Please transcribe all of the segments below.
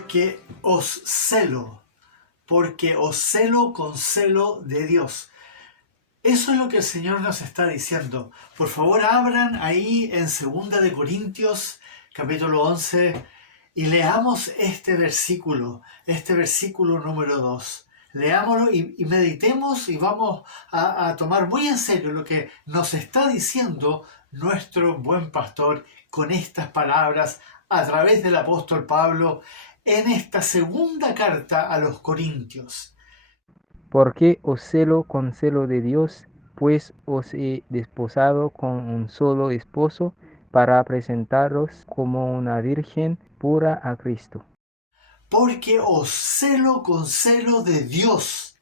porque os celo con celo de Dios. Eso es lo que el Señor nos está diciendo. Por favor, abran ahí en 2 de Corintios, capítulo 11, y leamos este versículo número 2. Leámoslo y meditemos y vamos a tomar muy en serio lo que nos está diciendo nuestro buen pastor con estas palabras a través del apóstol Pablo en esta segunda carta a los Corintios. Porque os celo con celo de Dios, pues os he desposado con un solo esposo para presentaros como una virgen pura a Cristo. Porque os celo con celo de Dios,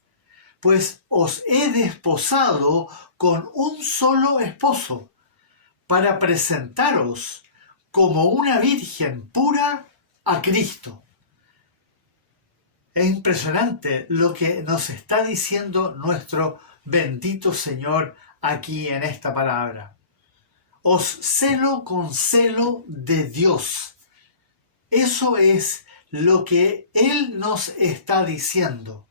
pues os he desposado con un solo esposo para presentaros como una virgen pura a Cristo. Es impresionante lo que nos está diciendo nuestro bendito Señor aquí en esta palabra. Os celo con celo de Dios. Eso es lo que Él nos está diciendo.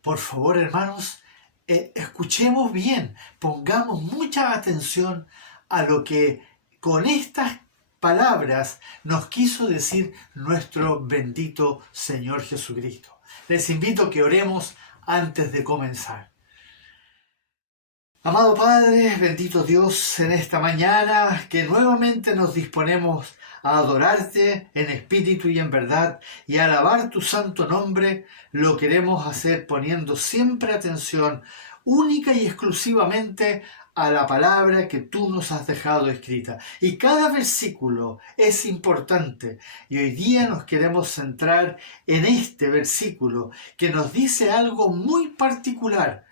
Por favor, hermanos, escuchemos bien, pongamos mucha atención a lo que con estas palabras nos quiso decir nuestro bendito Señor Jesucristo. Les invito a que oremos antes de comenzar. Amado Padre, bendito Dios, en esta mañana que nuevamente nos disponemos a adorarte en espíritu y en verdad y a alabar tu santo nombre, lo queremos hacer poniendo siempre atención única y exclusivamente a la palabra que tú nos has dejado escrita. Y cada versículo es importante y hoy día nos queremos centrar en este versículo que nos dice algo muy particular.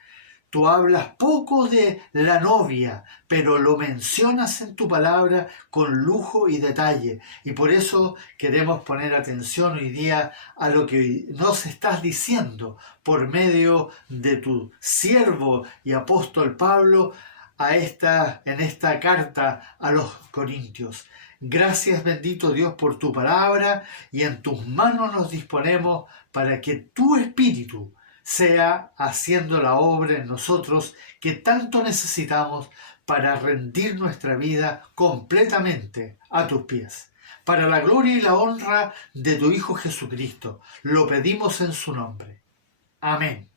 Tú hablas poco de la novia, pero lo mencionas en tu palabra con lujo y detalle. Y por eso queremos poner atención hoy día a lo que nos estás diciendo por medio de tu siervo y apóstol Pablo en esta carta a los Corintios. Gracias, bendito Dios, por tu palabra, y en tus manos nos disponemos para que tu espíritu sea haciendo la obra en nosotros que tanto necesitamos para rendir nuestra vida completamente a tus pies. Para la gloria y la honra de tu Hijo Jesucristo, lo pedimos en su nombre. Amén.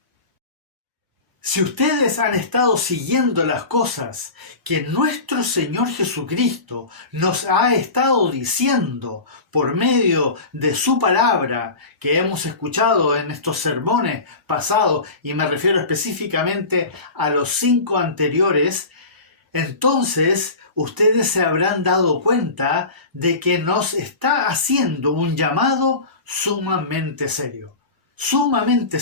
Si ustedes han estado siguiendo las cosas que nuestro Señor Jesucristo nos ha estado diciendo por medio de su palabra que hemos escuchado en estos sermones pasados, y me refiero específicamente a los 5 anteriores, entonces ustedes se habrán dado cuenta de que nos está haciendo un llamado sumamente serio,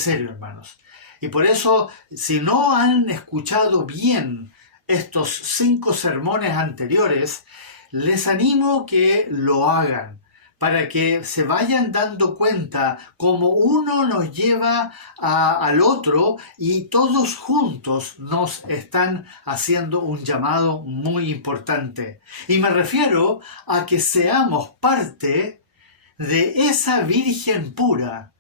hermanos. Y por eso, si no han escuchado bien estos 5 sermones anteriores, les animo que lo hagan, para que se vayan dando cuenta cómo uno nos lleva al otro y todos juntos nos están haciendo un llamado muy importante. Y me refiero a que seamos parte de esa Virgen pura,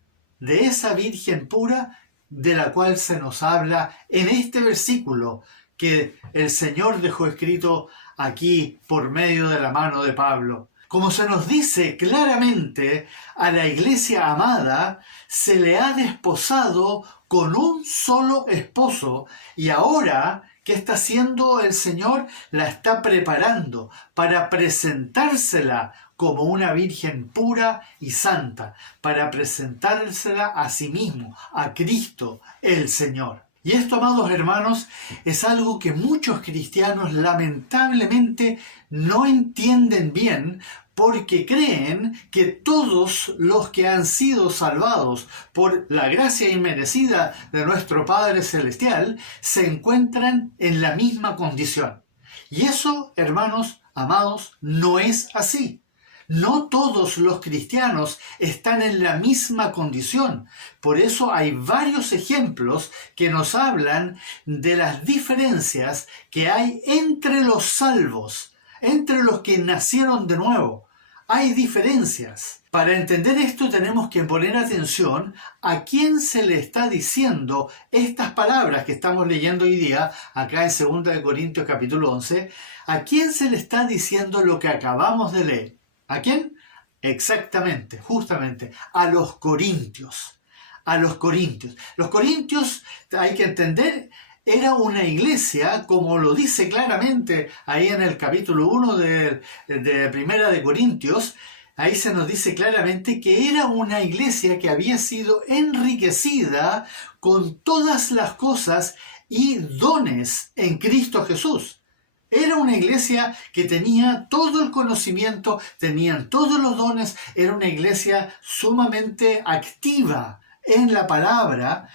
de la cual se nos habla en este versículo que el Señor dejó escrito aquí por medio de la mano de Pablo. Como se nos dice claramente, a la iglesia amada se le ha desposado con un solo esposo, y ahora, ¿qué está haciendo el Señor? La está preparando para presentársela como una virgen pura y santa, para presentársela a sí mismo, a Cristo el Señor. Y esto, amados hermanos, es algo que muchos cristianos lamentablemente no entienden bien, porque creen que todos los que han sido salvados por la gracia inmerecida de nuestro Padre Celestial se encuentran en la misma condición. Y eso, hermanos amados, no es así. No todos los cristianos están en la misma condición. Por eso hay varios ejemplos que nos hablan de las diferencias que hay entre los salvos, entre los que nacieron de nuevo. Hay diferencias. Para entender esto tenemos que poner atención a quién se le está diciendo estas palabras que estamos leyendo hoy día, acá en 2 Corintios capítulo 11. ¿A quién se le está diciendo lo que acabamos de leer? ¿A quién? Exactamente, justamente, a los corintios. A los corintios. Los corintios, hay que entender, era una iglesia, como lo dice claramente ahí en el capítulo 1 de Primera de Corintios. Ahí se nos dice claramente que era una iglesia que había sido enriquecida con todas las cosas y dones en Cristo Jesús. Era una iglesia que tenía todo el conocimiento, tenían todos los dones, era una iglesia sumamente activa en la palabra,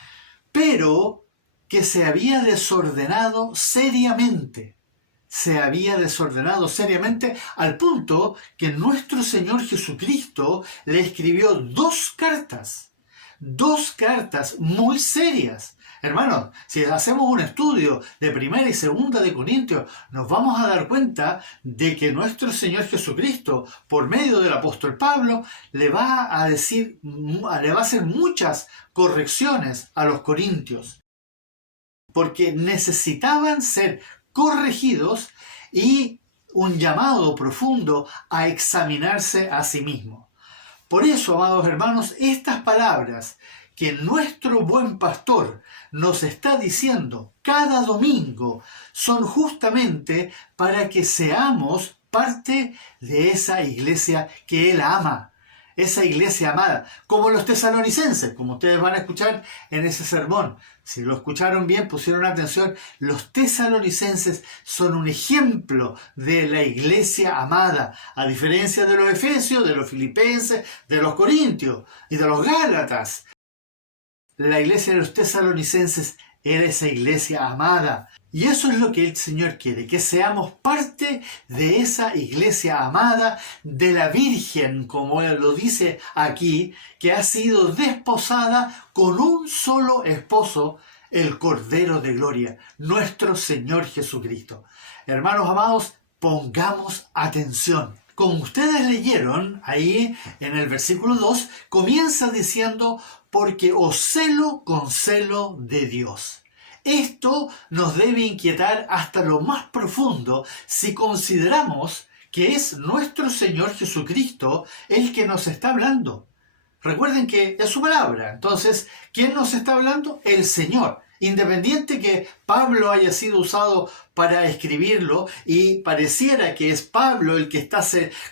pero que se había desordenado seriamente. Se había desordenado seriamente al punto que nuestro Señor Jesucristo le escribió dos cartas muy serias. Hermanos, si hacemos un estudio de Primera y Segunda de Corintios, nos vamos a dar cuenta de que nuestro Señor Jesucristo, por medio del apóstol Pablo, le va a hacer muchas correcciones a los corintios, porque necesitaban ser corregidos y un llamado profundo a examinarse a sí mismos. Por eso, amados hermanos, estas palabras que nuestro buen pastor nos está diciendo cada domingo son justamente para que seamos parte de esa iglesia que Él ama, esa iglesia amada, como los tesalonicenses, como ustedes van a escuchar en ese sermón. Si lo escucharon bien, pusieron atención, los tesalonicenses son un ejemplo de la iglesia amada, a diferencia de los efesios, de los filipenses, de los corintios y de los gálatas. La iglesia de los tesalonicenses era esa iglesia amada. Y eso es lo que el Señor quiere, que seamos parte de esa iglesia amada de la Virgen, como Él lo dice aquí, que ha sido desposada con un solo esposo, el Cordero de Gloria, nuestro Señor Jesucristo. Hermanos amados, pongamos atención. Como ustedes leyeron ahí en el versículo 2, comienza diciendo: porque os celo con celo de Dios. Esto nos debe inquietar hasta lo más profundo si consideramos que es nuestro Señor Jesucristo el que nos está hablando. Recuerden que es su palabra. Entonces, ¿quién nos está hablando? El Señor. Independiente que Pablo haya sido usado para escribirlo y pareciera que es Pablo el que está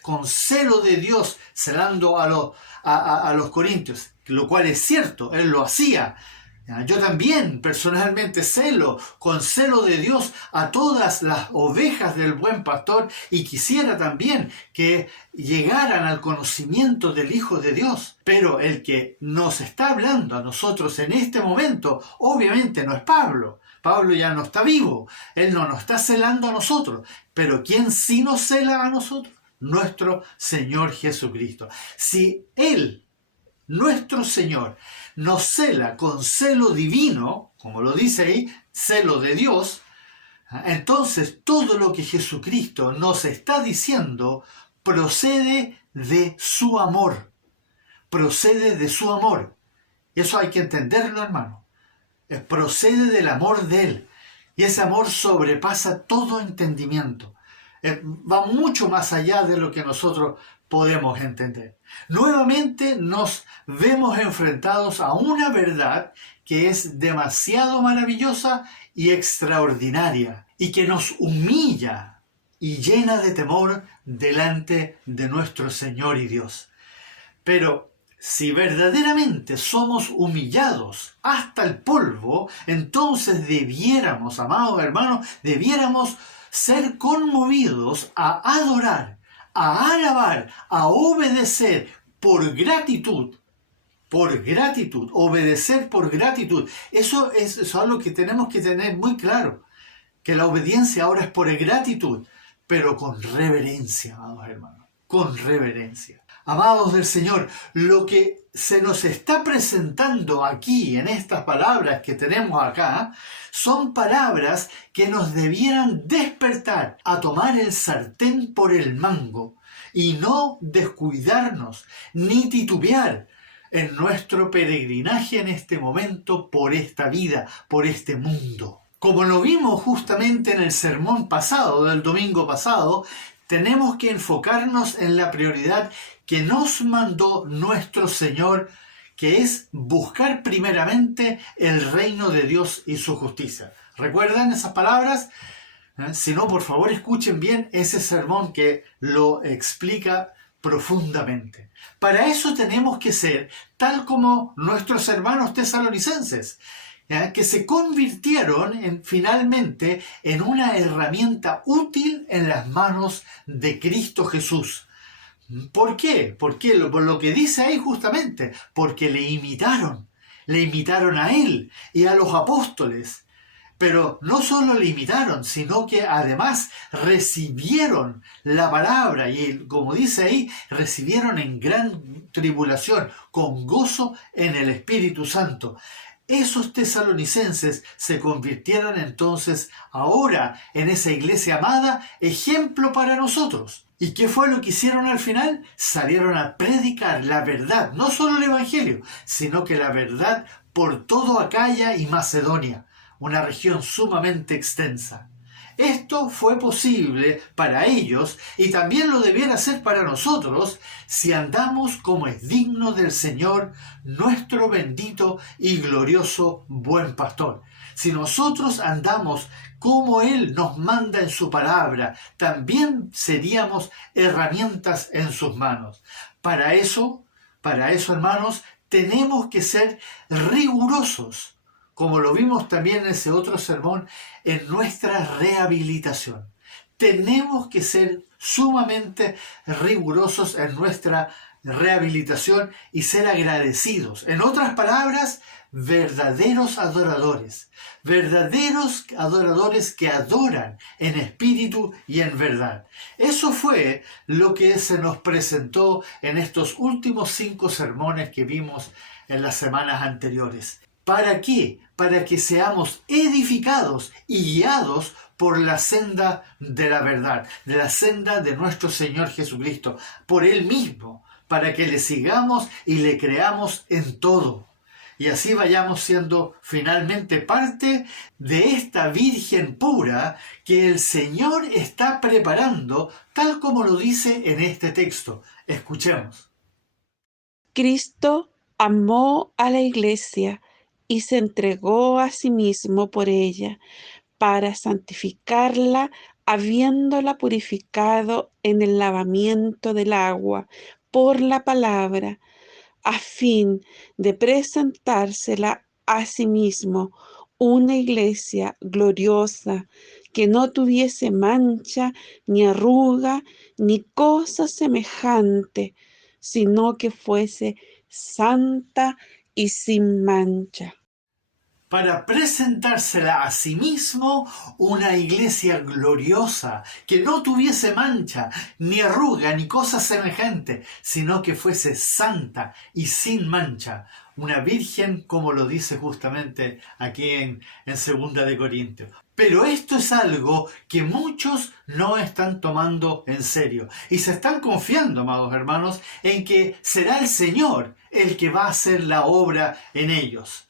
con celo de Dios celando a los corintios, lo cual es cierto, él lo hacía. Yo también personalmente celo con celo de Dios a todas las ovejas del buen pastor y quisiera también que llegaran al conocimiento del Hijo de Dios. Pero el que nos está hablando a nosotros en este momento obviamente no es Pablo. Pablo ya no está vivo, él no nos está celando a nosotros. Pero ¿quién sí nos cela a nosotros? Nuestro Señor Jesucristo. Si Él, nuestro Señor, nos cela con celo divino, como lo dice ahí, celo de Dios, entonces todo lo que Jesucristo nos está diciendo procede de su amor. Procede de su amor. Eso hay que entenderlo, hermano. Procede del amor de Él. Y ese amor sobrepasa todo entendimiento. Va mucho más allá de lo que nosotros podemos entender. Nuevamente nos vemos enfrentados a una verdad que es demasiado maravillosa y extraordinaria y que nos humilla y llena de temor delante de nuestro Señor y Dios. Pero si verdaderamente somos humillados hasta el polvo, entonces debiéramos, amados hermanos, debiéramos ser conmovidos a adorar, a alabar, a obedecer por gratitud, obedecer por gratitud. Eso es algo que tenemos que tener muy claro, que la obediencia ahora es por gratitud, pero con reverencia, amados hermanos, con reverencia. Amados del Señor, lo que se nos está presentando aquí en estas palabras que tenemos acá son palabras que nos debieran despertar a tomar el sartén por el mango y no descuidarnos ni titubear en nuestro peregrinaje en este momento por esta vida, por este mundo. Como lo vimos justamente en el sermón pasado, del domingo pasado, tenemos que enfocarnos en la prioridad que nos mandó nuestro Señor, que es buscar primeramente el reino de Dios y su justicia. ¿Recuerdan esas palabras? Si no, por favor, escuchen bien ese sermón que lo explica profundamente. Para eso tenemos que ser tal como nuestros hermanos tesalonicenses, que se convirtieron finalmente en una herramienta útil en las manos de Cristo Jesús. ¿Por qué? Por lo que dice ahí justamente, porque le imitaron a Él y a los apóstoles. Pero no solo le imitaron, sino que además recibieron la palabra y, como dice ahí, recibieron en gran tribulación, con gozo en el Espíritu Santo. Esos tesalonicenses se convirtieron entonces ahora en esa iglesia amada, ejemplo para nosotros. ¿Y qué fue lo que hicieron al final? Salieron a predicar la verdad, no solo el Evangelio, sino que la verdad por todo Acaya y Macedonia, una región sumamente extensa. Esto fue posible para ellos y también lo debiera ser para nosotros si andamos como es digno del Señor, nuestro bendito y glorioso buen pastor. Si nosotros andamos como Él nos manda en su palabra, también seríamos herramientas en sus manos. Para eso, hermanos, tenemos que ser rigurosos, como lo vimos también en ese otro sermón, en nuestra rehabilitación. Tenemos que ser sumamente rigurosos en nuestra rehabilitación y ser agradecidos. En otras palabras, verdaderos adoradores que adoran en espíritu y en verdad. Eso fue lo que se nos presentó en estos últimos 5 sermones que vimos en las semanas anteriores. ¿Para qué? Para que seamos edificados y guiados por la senda de la verdad, de la senda de nuestro Señor Jesucristo, por Él mismo, para que le sigamos y le creamos en todo. Y así vayamos siendo finalmente parte de esta Virgen pura que el Señor está preparando, tal como lo dice en este texto. Escuchemos. Cristo amó a la Iglesia y se entregó a sí mismo por ella, para santificarla, habiéndola purificado en el lavamiento del agua por la palabra, a fin de presentársela a sí mismo una iglesia gloriosa, que no tuviese mancha, ni arruga, ni cosa semejante, sino que fuese santa y sin mancha. Para presentársela a sí mismo una iglesia gloriosa, que no tuviese mancha, ni arruga, ni cosa semejante, sino que fuese santa y sin mancha. Una virgen, como lo dice justamente aquí en 2 de Corintios. Pero esto es algo que muchos no están tomando en serio y se están confiando, amados hermanos, en que será el Señor el que va a hacer la obra en ellos.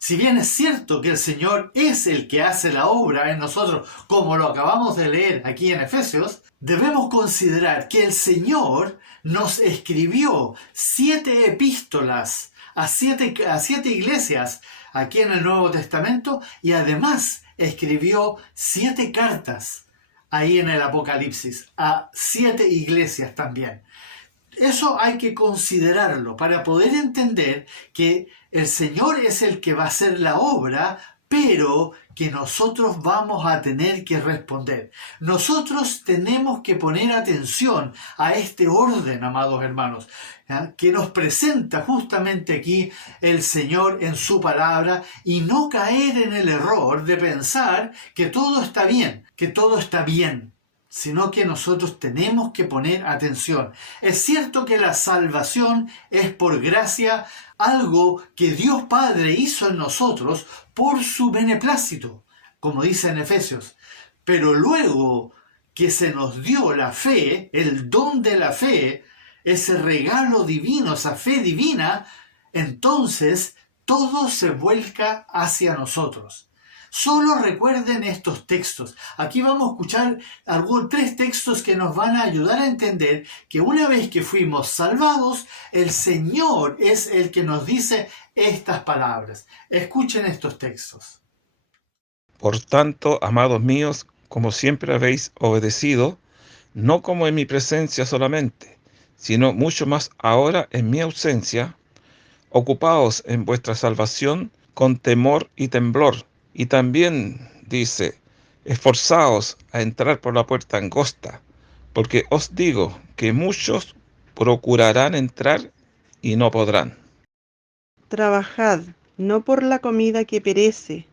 Si bien es cierto que el Señor es el que hace la obra en nosotros, como lo acabamos de leer aquí en Efesios, debemos considerar que el Señor nos escribió 7 epístolas a siete iglesias aquí en el Nuevo Testamento y además escribió 7 cartas ahí en el Apocalipsis a 7 iglesias también. Eso hay que considerarlo para poder entender que el Señor es el que va a hacer la obra, pero que nosotros vamos a tener que responder. Nosotros tenemos que poner atención a este orden, amados hermanos, que nos presenta justamente aquí el Señor en su palabra, y no caer en el error de pensar que todo está bien, sino que nosotros tenemos que poner atención. Es cierto que la salvación es por gracia, algo que Dios Padre hizo en nosotros por su beneplácito, como dice en Efesios. Pero luego que se nos dio la fe, el don de la fe, ese regalo divino, esa fe divina, entonces todo se vuelca hacia nosotros. Solo recuerden estos textos. Aquí vamos a escuchar tres textos que nos van a ayudar a entender que una vez que fuimos salvados, el Señor es el que nos dice estas palabras. Escuchen estos textos. Por tanto, amados míos, como siempre habéis obedecido, no como en mi presencia solamente, sino mucho más ahora en mi ausencia, ocupaos en vuestra salvación con temor y temblor. Y también dice, esforzaos a entrar por la puerta angosta, porque os digo que muchos procurarán entrar y no podrán. Trabajad, no por la comida que perece,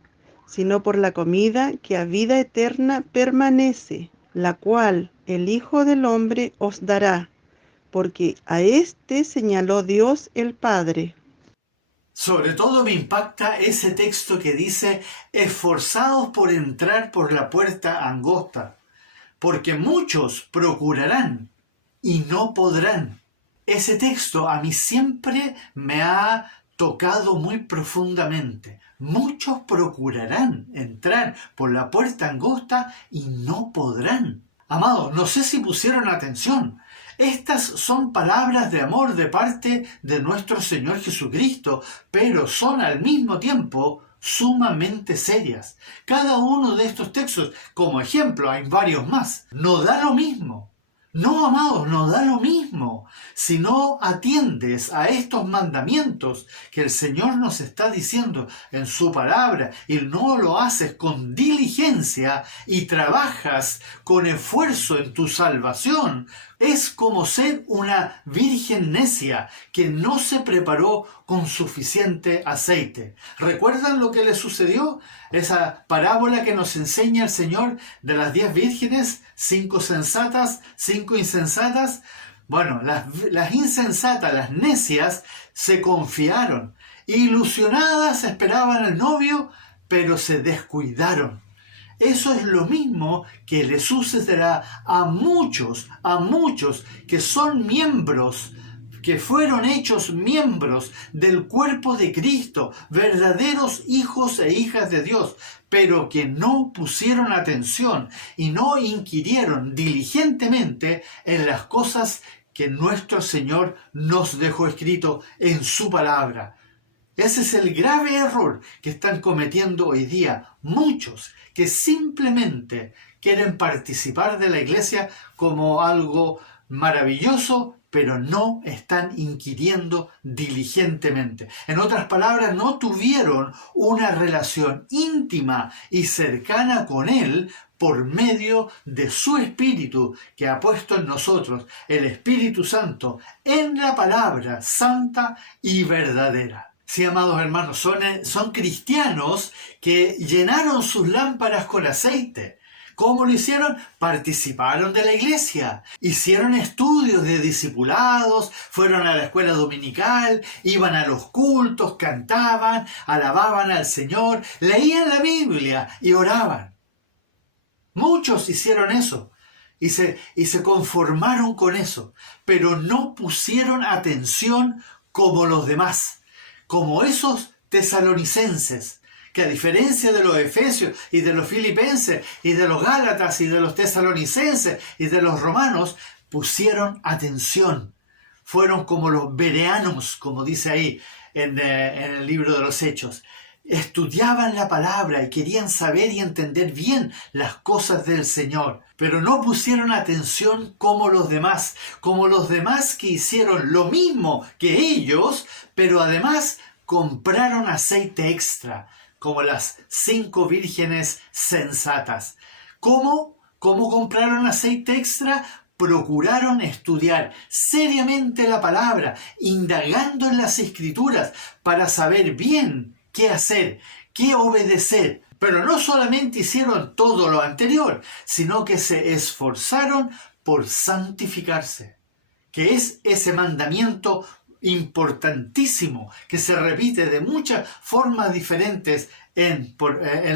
sino por la comida que a vida eterna permanece, la cual el Hijo del Hombre os dará, porque a éste señaló Dios el Padre. Sobre todo me impacta ese texto que dice, esforzaos por entrar por la puerta angosta, porque muchos procurarán y no podrán. Ese texto a mí siempre me ha tocado muy profundamente. Muchos procurarán entrar por la puerta angosta y no podrán. Amados, no sé si pusieron atención. Estas son palabras de amor de parte de nuestro Señor Jesucristo, pero son al mismo tiempo sumamente serias. Cada uno de estos textos, como ejemplo, hay varios más, no da lo mismo. No, amados, no da lo mismo. Si no atiendes a estos mandamientos que el Señor nos está diciendo en su palabra y no lo haces con diligencia y trabajas con esfuerzo en tu salvación, es como ser una virgen necia que no se preparó con suficiente aceite. ¿Recuerdan lo que le sucedió? Esa parábola que nos enseña el Señor de las 10 vírgenes, 5 sensatas, 5 insensatas. Bueno, las insensatas, las necias, se confiaron. Ilusionadas esperaban al novio, pero se descuidaron. Eso es lo mismo que le sucederá a muchos que son miembros, que fueron hechos miembros del cuerpo de Cristo, verdaderos hijos e hijas de Dios, pero que no pusieron atención y no inquirieron diligentemente en las cosas que nuestro Señor nos dejó escrito en su palabra. Ese es el grave error que están cometiendo hoy día muchos que simplemente quieren participar de la iglesia como algo maravilloso, pero no están inquiriendo diligentemente. En otras palabras, no tuvieron una relación íntima y cercana con Él por medio de su Espíritu que ha puesto en nosotros, el Espíritu Santo, en la palabra santa y verdadera. Sí, amados hermanos, son cristianos que llenaron sus lámparas con aceite. ¿Cómo lo hicieron? Participaron de la iglesia, hicieron estudios de discipulados, fueron a la escuela dominical, iban a los cultos, cantaban, alababan al Señor, leían la Biblia y oraban. Muchos hicieron eso y se conformaron con eso, pero no pusieron atención como los demás. Como esos tesalonicenses, que a diferencia de los efesios y de los filipenses y de los gálatas y de los tesalonicenses y de los romanos, pusieron atención. Fueron como los bereanos, como dice ahí en el libro de los Hechos. Estudiaban la palabra y querían saber y entender bien las cosas del Señor, pero no pusieron atención como los demás que hicieron lo mismo que ellos, pero además compraron aceite extra, como las 5 vírgenes sensatas. ¿Cómo compraron aceite extra? Procuraron estudiar seriamente la palabra, indagando en las Escrituras para saber bien qué hacer, qué obedecer. Pero no solamente hicieron todo lo anterior, sino que se esforzaron por santificarse, que es ese mandamiento importantísimo que se repite de muchas formas diferentes en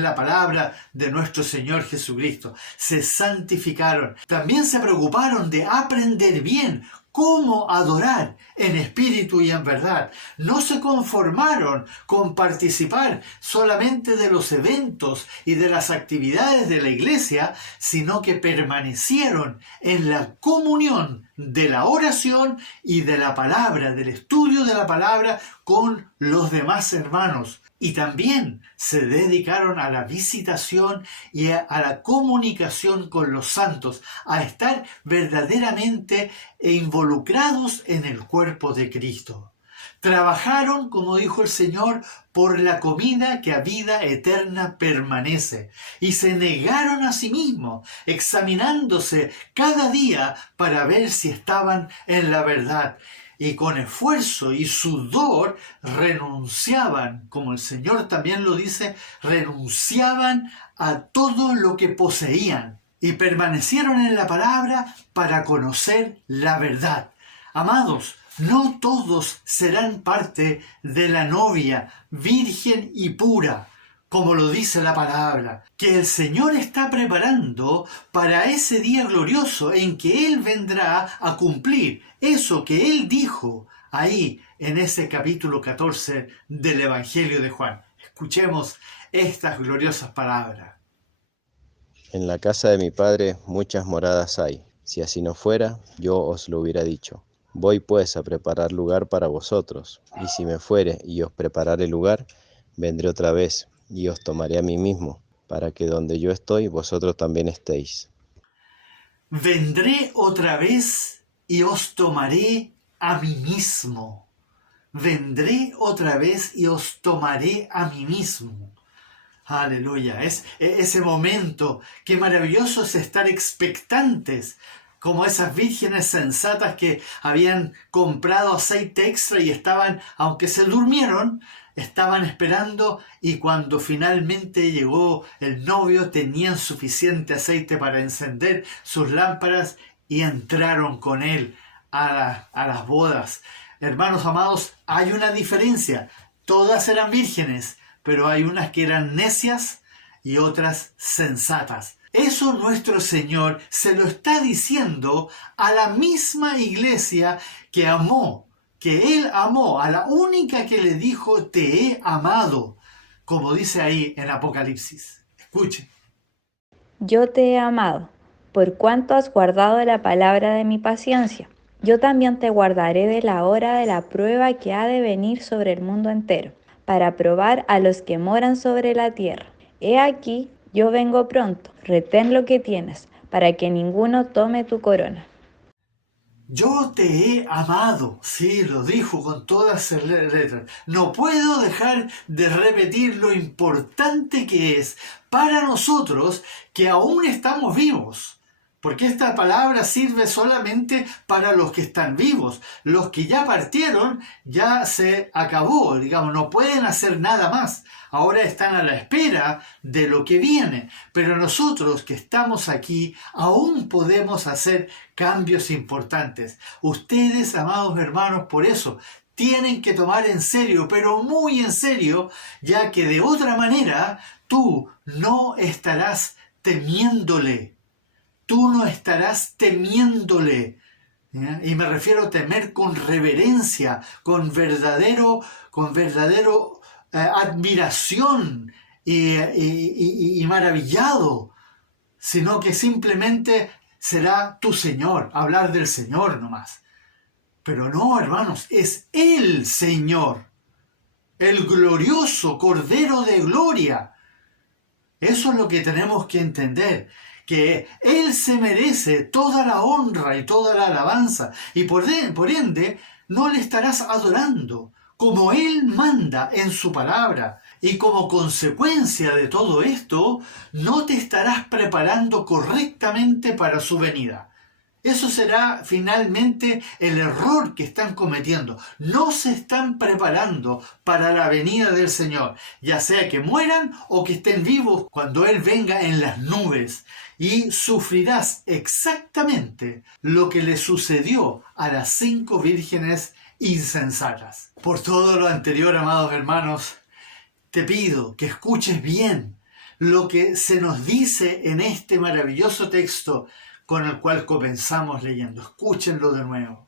la palabra de nuestro Señor Jesucristo. Se santificaron. También se preocuparon de aprender bien cómo adorar en espíritu y en verdad. No se conformaron con participar solamente de los eventos y de las actividades de la iglesia, sino que permanecieron en la comunión de la oración y de la palabra, del estudio de la palabra con los demás hermanos. Y también se dedicaron a la visitación y a la comunicación con los santos, a estar verdaderamente involucrados en el cuerpo de Cristo. Trabajaron, como dijo el Señor, por la comida que a vida eterna permanece, y se negaron a sí mismos, examinándose cada día para ver si estaban en la verdad. Y con esfuerzo y sudor renunciaban, como el Señor también lo dice, renunciaban a todo lo que poseían y permanecieron en la palabra para conocer la verdad. Amados, no todos serán parte de la novia virgen y pura, como lo dice la palabra, que el Señor está preparando para ese día glorioso en que Él vendrá a cumplir eso que Él dijo ahí en ese capítulo 14 del Evangelio de Juan. Escuchemos estas gloriosas palabras. En la casa de mi Padre muchas moradas hay. Si así no fuera, yo os lo hubiera dicho. Voy pues a preparar lugar para vosotros, y si me fuere y os preparare lugar, vendré otra vez, y os tomaré a mí mismo, para que donde yo estoy, vosotros también estéis. Vendré otra vez y os tomaré a mí mismo. Vendré otra vez y os tomaré a mí mismo. Aleluya, es ese momento. Qué maravilloso es estar expectantes, como esas vírgenes sensatas que habían comprado aceite extra y estaban, aunque se durmieron, estaban esperando, y cuando finalmente llegó el novio tenían suficiente aceite para encender sus lámparas y entraron con él a las bodas. Hermanos amados, hay una diferencia. Todas eran vírgenes, pero hay unas que eran necias y otras sensatas. Eso nuestro Señor se lo está diciendo a la misma iglesia que Él amó, a la única que le dijo, te he amado, como dice ahí en Apocalipsis. Escuchen. Yo te he amado, por cuanto has guardado la palabra de mi paciencia. Yo también te guardaré de la hora de la prueba que ha de venir sobre el mundo entero, para probar a los que moran sobre la tierra. He aquí, yo vengo pronto, retén lo que tienes, para que ninguno tome tu corona. Yo te he amado, sí, lo dijo con todas las letras. No puedo dejar de repetir lo importante que es para nosotros que aún estamos vivos. Porque esta palabra sirve solamente para los que están vivos. Los que ya partieron, ya se acabó, digamos, no pueden hacer nada más. Ahora están a la espera de lo que viene. Pero nosotros que estamos aquí, aún podemos hacer cambios importantes. Ustedes, amados hermanos, por eso tienen que tomar en serio, pero muy en serio, ya que de otra manera tú no estarás temiéndole. Tú no estarás temiéndole. ¿Ya? Y me refiero a temer con reverencia, con verdadero admiración y maravillado, sino que simplemente será tu Señor, hablar del Señor nomás. Pero no, hermanos, es el Señor, el glorioso Cordero de Gloria. Eso es lo que tenemos que entender, que Él se merece toda la honra y toda la alabanza, y por ende no le estarás adorando como Él manda en su palabra, y como consecuencia de todo esto no te estarás preparando correctamente para su venida. Eso será finalmente el error que están cometiendo. No se están preparando para la venida del Señor, ya sea que mueran o que estén vivos cuando Él venga en las nubes. Y sufrirás exactamente lo que le sucedió a las 5 vírgenes insensatas. Por todo lo anterior, amados hermanos, te pido que escuches bien lo que se nos dice en este maravilloso texto con el cual comenzamos leyendo. Escúchenlo de nuevo.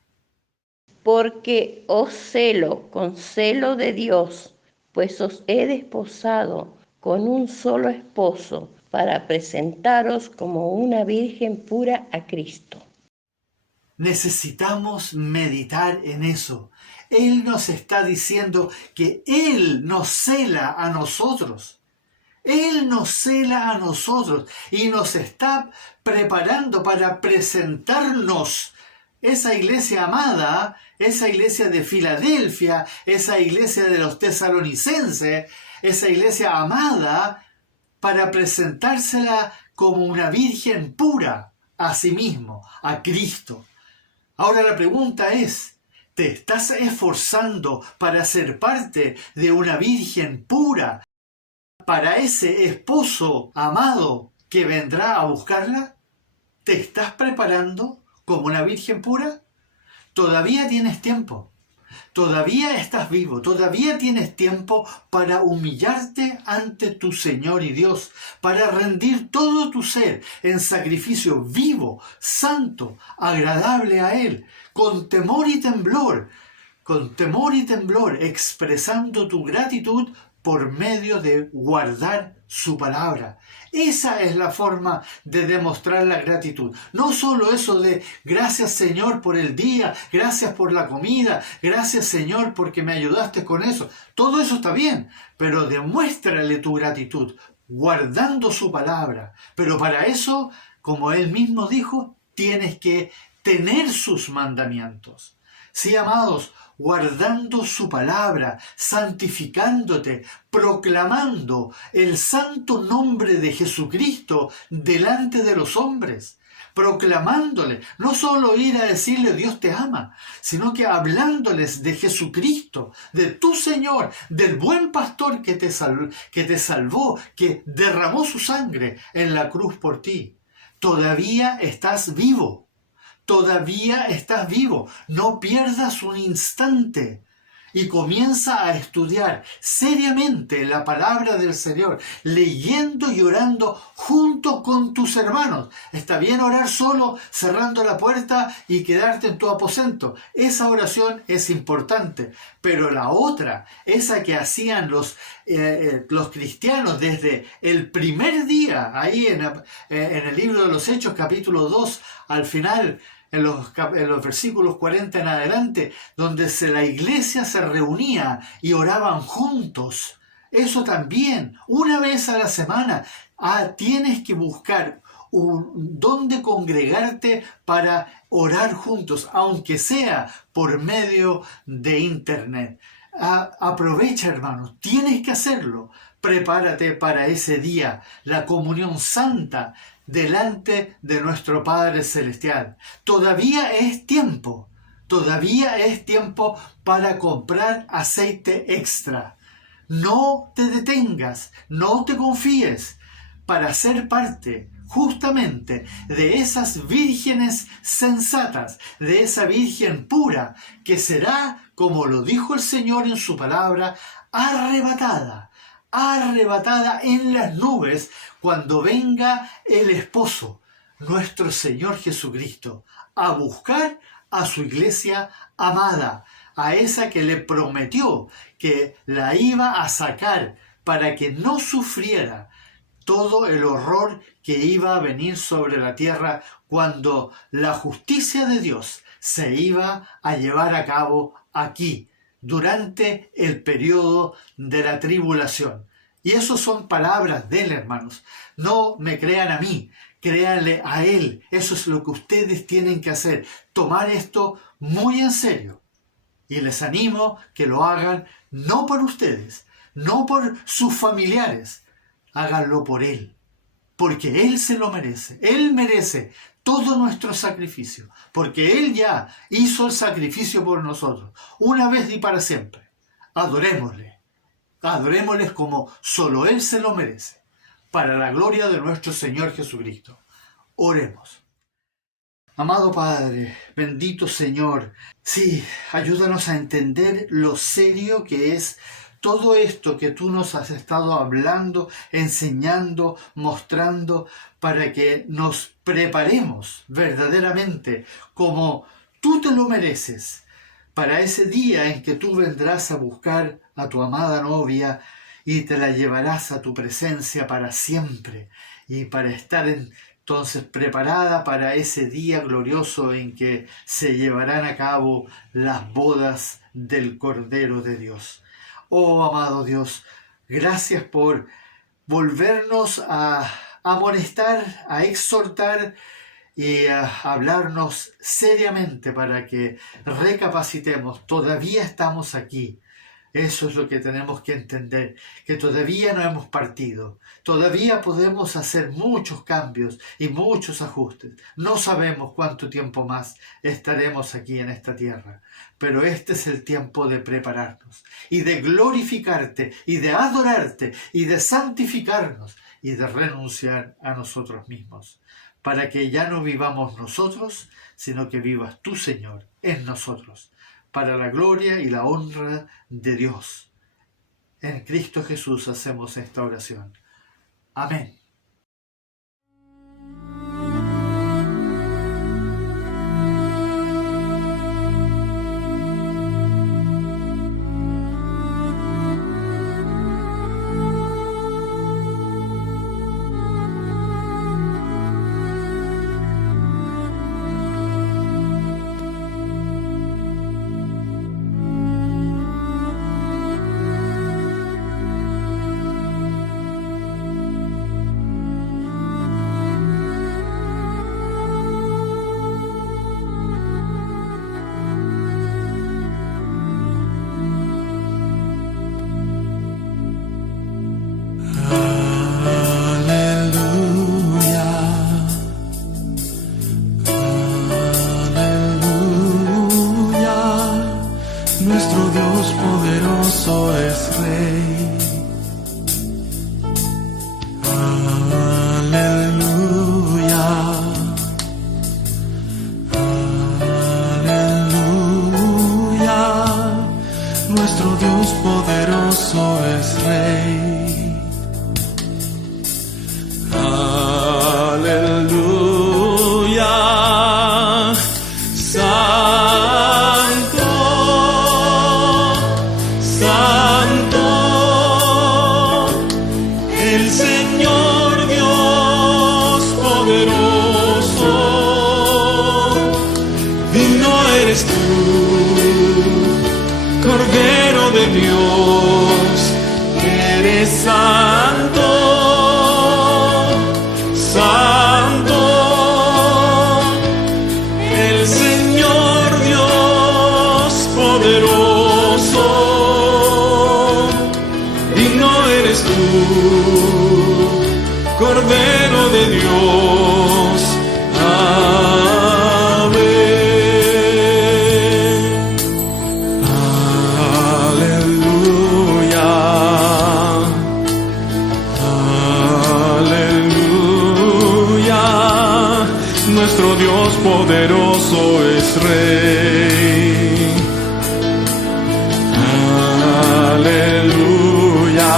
Porque os celo con celo de Dios, pues os he desposado con un solo esposo, para presentaros como una virgen pura a Cristo. Necesitamos meditar en eso. Él nos está diciendo que Él nos cela a nosotros. Él nos cela a nosotros y nos está preparando para presentarnos. Esa iglesia amada, esa iglesia de Filadelfia, esa iglesia de los tesalonicenses, esa iglesia amada, para presentársela como una virgen pura a sí mismo, a Cristo. Ahora la pregunta es, ¿te estás esforzando para ser parte de una virgen pura para ese esposo amado que vendrá a buscarla? ¿Te estás preparando como una virgen pura? Todavía tienes tiempo. Todavía estás vivo, todavía tienes tiempo para humillarte ante tu Señor y Dios, para rendir todo tu ser en sacrificio vivo, santo, agradable a Él, con temor y temblor, expresando tu gratitud por medio de guardar su palabra. Esa es la forma de demostrar la gratitud. No solo eso de gracias Señor por el día, gracias por la comida, gracias Señor porque me ayudaste con eso. Todo eso está bien, pero demuéstrale tu gratitud guardando su palabra. Pero para eso, como Él mismo dijo, tienes que tener sus mandamientos. Sí, amados, guardando su palabra, santificándote, proclamando el santo nombre de Jesucristo delante de los hombres, proclamándole, no solo ir a decirle Dios te ama, sino que hablándoles de Jesucristo, de tu Señor, del buen pastor que te salvó, que derramó su sangre en la cruz por ti. Todavía estás vivo. Todavía estás vivo. No pierdas un instante y comienza a estudiar seriamente la palabra del Señor, leyendo y orando junto con tus hermanos. Está bien orar solo, cerrando la puerta y quedarte en tu aposento. Esa oración es importante, pero la otra, esa que hacían los cristianos desde el primer día, ahí en el libro de los Hechos, capítulo 2, al final, en los versículos 40 en adelante, donde la iglesia se reunía y oraban juntos. Eso también, una vez a la semana, tienes que buscar dónde congregarte para orar juntos, aunque sea por medio de internet. Aprovecha, hermanos, tienes que hacerlo. Prepárate para ese día, la comunión santa delante de nuestro Padre Celestial. Todavía es tiempo para comprar aceite extra. No te detengas, no te confíes, para ser parte justamente de esas vírgenes sensatas, de esa virgen pura, que será, como lo dijo el Señor en su palabra, arrebatada en las nubes cuando venga el esposo, nuestro Señor Jesucristo, a buscar a su iglesia amada, a esa que le prometió que la iba a sacar para que no sufriera todo el horror que iba a venir sobre la tierra cuando la justicia de Dios se iba a llevar a cabo aquí, durante el periodo de la tribulación. Y eso son palabras de él, hermanos. No me crean a mí, créanle a él. Eso es lo que ustedes tienen que hacer, tomar esto muy en serio. Y les animo que lo hagan no por ustedes, no por sus familiares, háganlo por él, porque él se lo merece. Él merece todo nuestro sacrificio, porque él ya hizo el sacrificio por nosotros, una vez y para siempre. Adorémosle como solo él se lo merece, para la gloria de nuestro Señor Jesucristo. Oremos. Amado Padre, bendito Señor, sí, ayúdanos a entender lo serio que es todo esto que tú nos has estado hablando, enseñando, mostrando, para que nos preparemos verdaderamente como tú te lo mereces, para ese día en que tú vendrás a buscar a tu amada novia y te la llevarás a tu presencia para siempre, y para estar entonces preparada para ese día glorioso en que se llevarán a cabo las bodas del Cordero de Dios. Oh, amado Dios, gracias por volvernos a amonestar, a exhortar y a hablarnos seriamente para que recapacitemos. Todavía estamos aquí. Eso es lo que tenemos que entender, que todavía no hemos partido. Todavía podemos hacer muchos cambios y muchos ajustes. No sabemos cuánto tiempo más estaremos aquí en esta tierra, pero este es el tiempo de prepararnos y de glorificarte y de adorarte y de santificarnos y de renunciar a nosotros mismos, para que ya no vivamos nosotros, sino que vivas tú, Señor, en nosotros, para la gloria y la honra de Dios. En Cristo Jesús hacemos esta oración. Amén. Nuestro Dios poderoso es Rey. Aleluya. Aleluya. Nuestro Dios poderoso es Rey. Aleluya. Cordero de Dios, eres santo, santo, el Señor Dios poderoso, digno eres tú, Cordero de Dios. Nuestro Dios poderoso es Rey. Aleluya.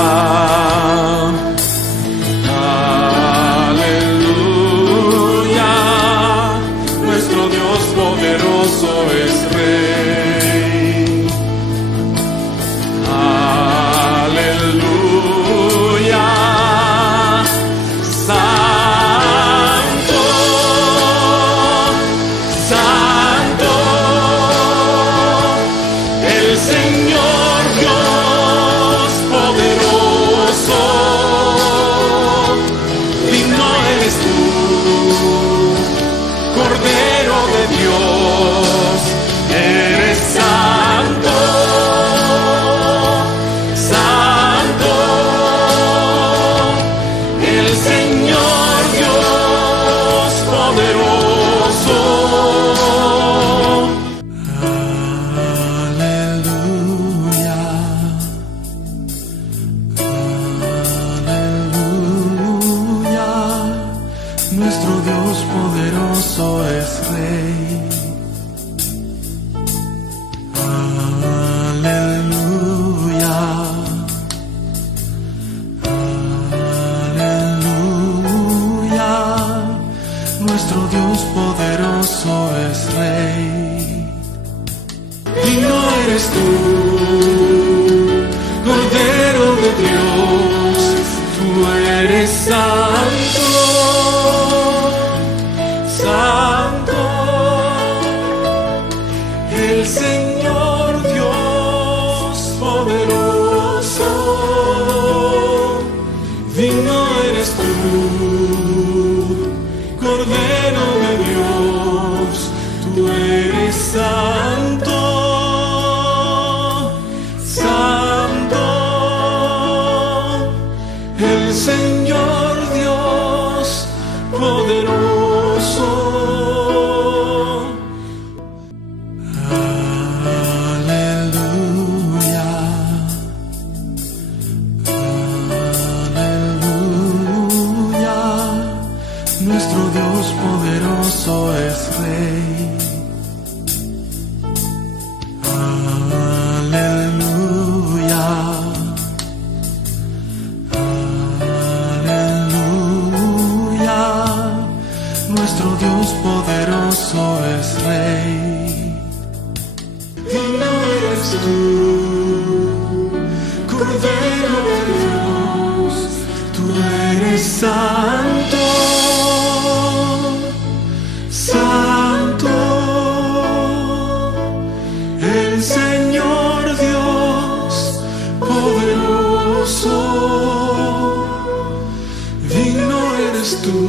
Aleluya. Nuestro Dios poderoso es Rey. Aleluya. Santo, poderoso es Rey. Aleluya, aleluya, nuestro Dios poderoso es Rey. Digno eres tú, Cordero de Dios, tú eres santo, santo, el Señor Dios poderoso. Digno eres tú, Cordero de Dios, tú eres santo, santo, el Señor Dios poderoso. Aleluya, aleluya, nuestro Dios poderoso es Rey. Aleluya, aleluya, nuestro Dios poderoso es Rey. Digno eres tú, Cordero de Dios, tú eres santo, santo, el Señor Dios poderoso. Digno eres tú,